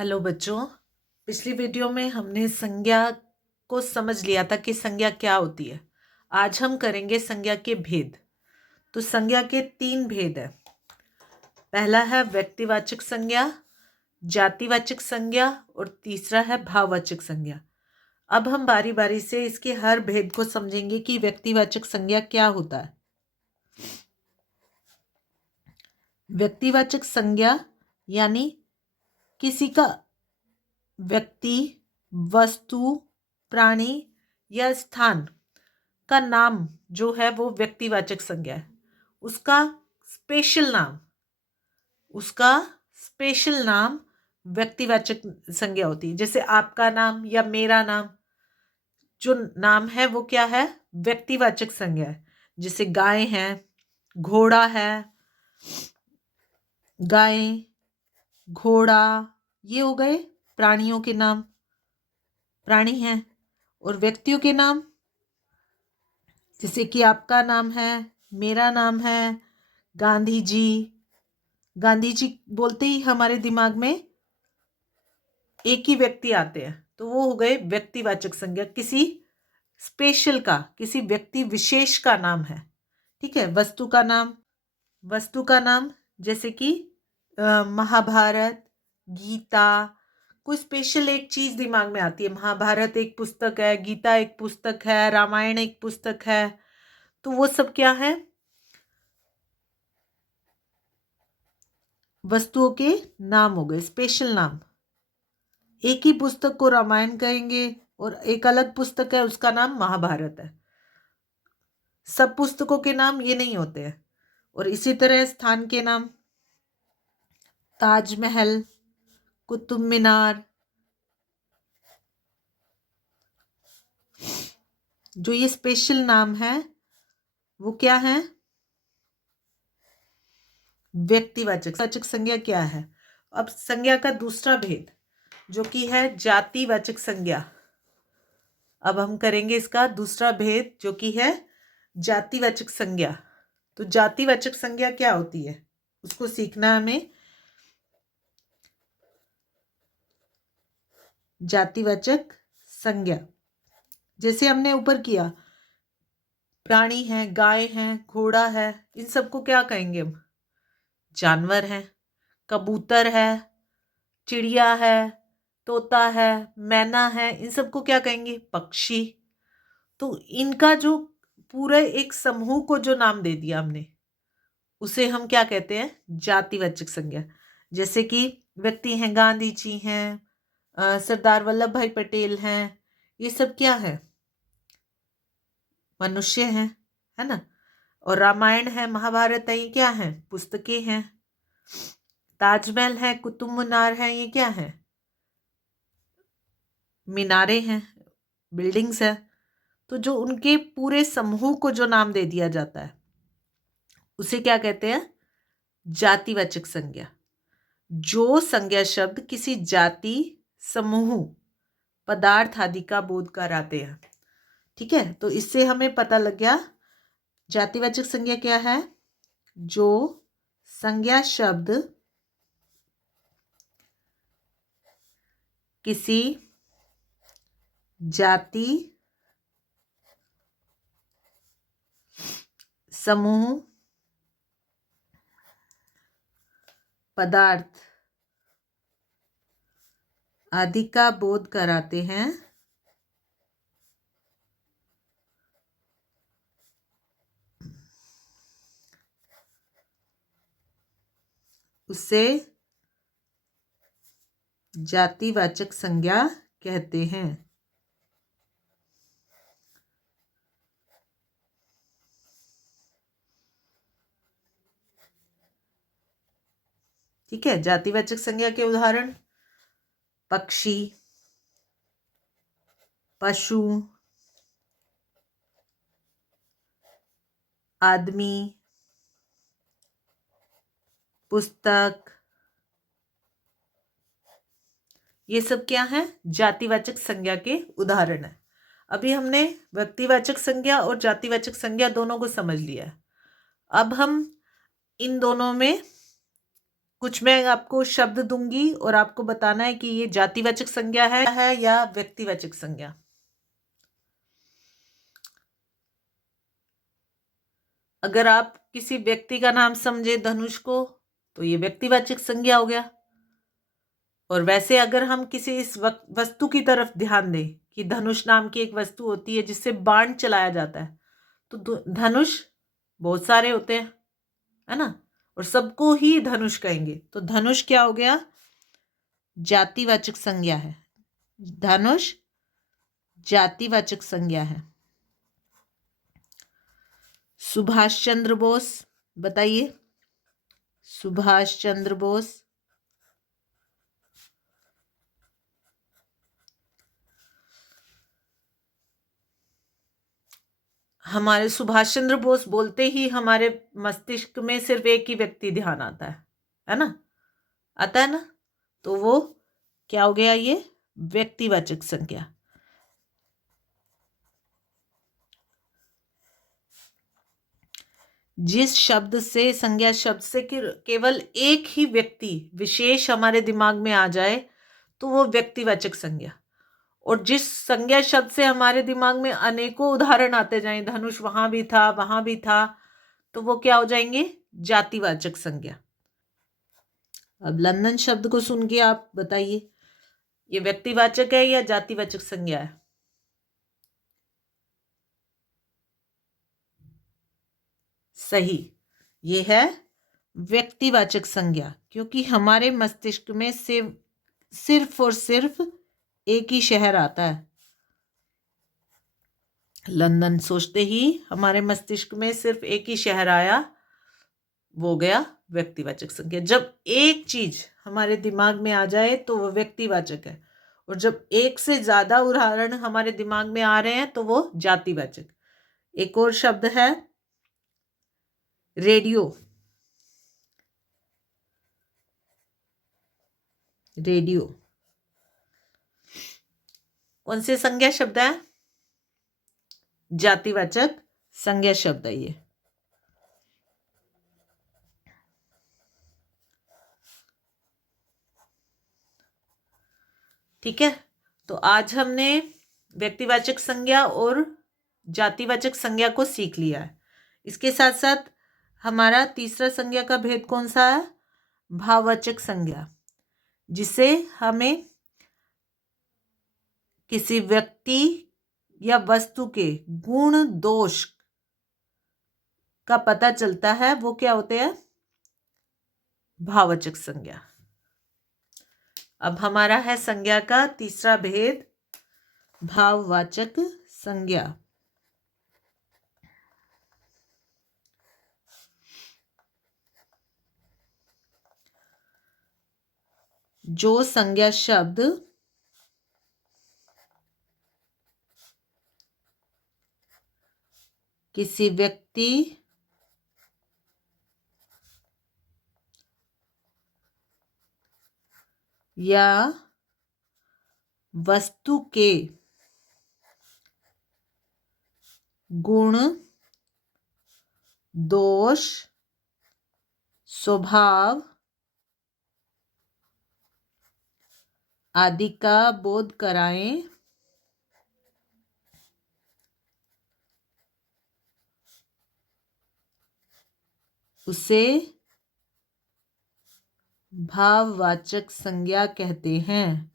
Hello बच्चों। पिछली video में हमने संज्ञा को समझ लिया था कि संज्ञा क्या होती है। आज हम करेंगे संज्ञा के भेद। तो संज्ञा के 3 भेद है। पहला है व्यक्तिवाचक संज्ञा, जातिवाचक संज्ञा और तीसरा है भाववाचक संज्ञा। अब हम बारी बारी से इसके हर भेद को समझेंगे कि व्यक्तिवाचक संज्ञा क्या होता है। व्यक्तिवाचक संज्ञा यानी किसी का व्यक्ति, वस्तु, प्राणी या स्थान का नाम जो है वो व्यक्तिवाचक संज्ञा है। उसका स्पेशल नाम व्यक्तिवाचक संज्ञा होती है। जैसे आपका नाम या मेरा नाम जो नाम है वो क्या है? व्यक्तिवाचक संज्ञा है। जैसे गाय है, घोड़ा है, गाय, घोड़ा, ये हो गए प्राणियों के नाम, प्राणी हैं। और व्यक्तियों के नाम जैसे कि आपका नाम है, मेरा नाम है, गांधी जी। गांधी जी बोलते ही हमारे दिमाग में एक ही व्यक्ति आते हैं, तो वो हो गए व्यक्तिवाचक संज्ञा। किसी स्पेशल का, किसी व्यक्ति विशेष का नाम है। ठीक है। वस्तु का नाम जैसे कि महाभारत, गीता, कोई स्पेशल एक चीज दिमाग में आती है। महाभारत एक पुस्तक है, गीता एक पुस्तक है, रामायण एक पुस्तक है। तो वो सब क्या है? वस्तुओं के नाम हो गए, स्पेशल नाम। एक ही पुस्तक को रामायण कहेंगे और एक अलग पुस्तक है उसका नाम महाभारत है। सब पुस्तकों के नाम ये नहीं होते हैं। और इसी तरह स्थान के नाम, ताजमहल, कुतुब मीनार, जो ये स्पेशल नाम है वो क्या है? व्यक्तिवाचक संज्ञा क्या है? अब संज्ञा का दूसरा भेद जो कि है जातिवाचक संज्ञा। अब हम करेंगे इसका दूसरा भेद जो कि है जातिवाचक संज्ञा। तो जातिवाचक संज्ञा क्या होती है उसको सीखना हमें। जातिवाचक संज्ञा जैसे हमने ऊपर किया, प्राणी है, गाय है, घोड़ा है, इन सबको क्या कहेंगे हम? जानवर हैं। कबूतर है, चिड़िया है, तोता है, मैना है, इन सबको क्या कहेंगे? पक्षी। तो इनका जो पूरे एक समूह को जो नाम दे दिया हमने उसे हम क्या कहते हैं? जातिवाचक संज्ञा। जैसे कि व्यक्ति हैं, गांधी जी हैं, सरदार वल्लभ भाई पटेल हैं, ये सब क्या है? मनुष्य हैं, है ना। और रामायण है, महाभारत है, ये क्या है? पुस्तकें हैं। ताजमहल है, कुतुब मीनार है, ये क्या है? मीनारे हैं, बिल्डिंग्स है। तो जो उनके पूरे समूह को जो नाम दे दिया जाता है उसे क्या कहते हैं? जातिवाचक संज्ञा। जो संज्ञा शब्द किसी जाति, समूह, पदार्थ आदि का बोध कराते हैं। ठीक है। तो इससे हमें पता लग गया जातिवाचक संज्ञा क्या है। जो संज्ञा शब्द किसी जाति, समूह, पदार्थ आदि का बोध कराते हैं उसे जातिवाचक संज्ञा कहते हैं। ठीक है। जातिवाचक संज्ञा के उदाहरण पक्षी, पशु, आदमी, पुस्तक, ये सब क्या है? जातिवाचक संज्ञा के उदाहरण है। अभी हमने व्यक्तिवाचक संज्ञा और जातिवाचक संज्ञा दोनों को समझ लिया है। अब हम इन दोनों में कुछ मैं आपको शब्द दूंगी और आपको बताना है कि ये जातिवाचक संज्ञा है या व्यक्तिवाचक संज्ञा। अगर आप किसी व्यक्ति का नाम समझे धनुष को तो ये व्यक्तिवाचक संज्ञा हो गया। और वैसे अगर हम किसी इस वस्तु की तरफ ध्यान दें कि धनुष नाम की एक वस्तु होती है जिससे बाण चलाया जाता है, तो धनुष बहुत सारे होते हैं, है ना, और सबको ही धनुष कहेंगे। तो धनुष क्या हो गया? जातिवाचक संज्ञा है। धनुष जातिवाचक संज्ञा है। सुभाष चंद्र बोस, बताइए। सुभाष चंद्र बोस, हमारे सुभाष चंद्र बोस बोलते ही हमारे मस्तिष्क में सिर्फ एक ही व्यक्ति ध्यान आता है ना, आता है ना। तो वो क्या हो गया? ये व्यक्तिवाचक संज्ञा। जिस शब्द से, संज्ञा शब्द से केवल एक ही व्यक्ति विशेष हमारे दिमाग में आ जाए तो वो व्यक्तिवाचक संज्ञा। और जिस संज्ञा शब्द से हमारे दिमाग में अनेकों उदाहरण आते जाएं, धनुष वहां भी था, वहां भी था, तो वो क्या हो जाएंगे? जातिवाचक संज्ञा। अब लंदन शब्द को सुन के आप बताइए, ये व्यक्तिवाचक है या जातिवाचक संज्ञा है? सही, ये है व्यक्तिवाचक संज्ञा, क्योंकि हमारे मस्तिष्क में सिर्फ और सिर्फ एक ही शहर आता है। लंदन सोचते ही हमारे मस्तिष्क में सिर्फ एक ही शहर आया, वो गया व्यक्तिवाचक संज्ञा। जब एक चीज हमारे दिमाग में आ जाए तो वो व्यक्तिवाचक है, और जब एक से ज्यादा उदाहरण हमारे दिमाग में आ रहे हैं तो वो जातिवाचक। एक और शब्द है रेडियो। रेडियो कौन से संज्ञा शब्द है? जातिवाचक संज्ञा शब्द है ये। ठीक है, तो आज हमने व्यक्तिवाचक संज्ञा और जातिवाचक संज्ञा को सीख लिया है। इसके साथ साथ हमारा तीसरा संज्ञा का भेद कौन सा है? भाववाचक संज्ञा, जिसे हमें किसी व्यक्ति या वस्तु के गुण दोष का पता चलता है, वो क्या होते हैं? भाववाचक संज्ञा। अब हमारा है संज्ञा का तीसरा भेद, भाववाचक संज्ञा। जो संज्ञा शब्द किसी व्यक्ति या वस्तु के गुण दोष स्वभाव आदि का बोध कराएं, उसे भाववाचक संज्ञा कहते हैं।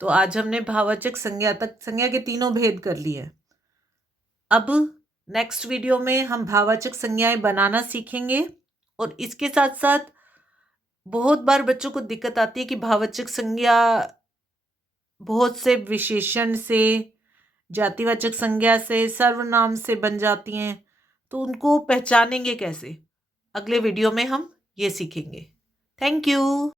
तो आज हमने भाववाचक संज्ञा तक संज्ञा के तीनों भेद कर लिए। अब नेक्स्ट वीडियो में हम भाववाचक संज्ञाएं बनाना सीखेंगे। और इसके साथ साथ बहुत बार बच्चों को दिक्कत आती है कि भाववाचक संज्ञा बहुत से विशेषण से, जातिवाचक संज्ञा से, सर्वनाम से बन जाती हैं, तो उनको पहचानेंगे कैसे? अगले वीडियो में हम ये सीखेंगे। Thank you.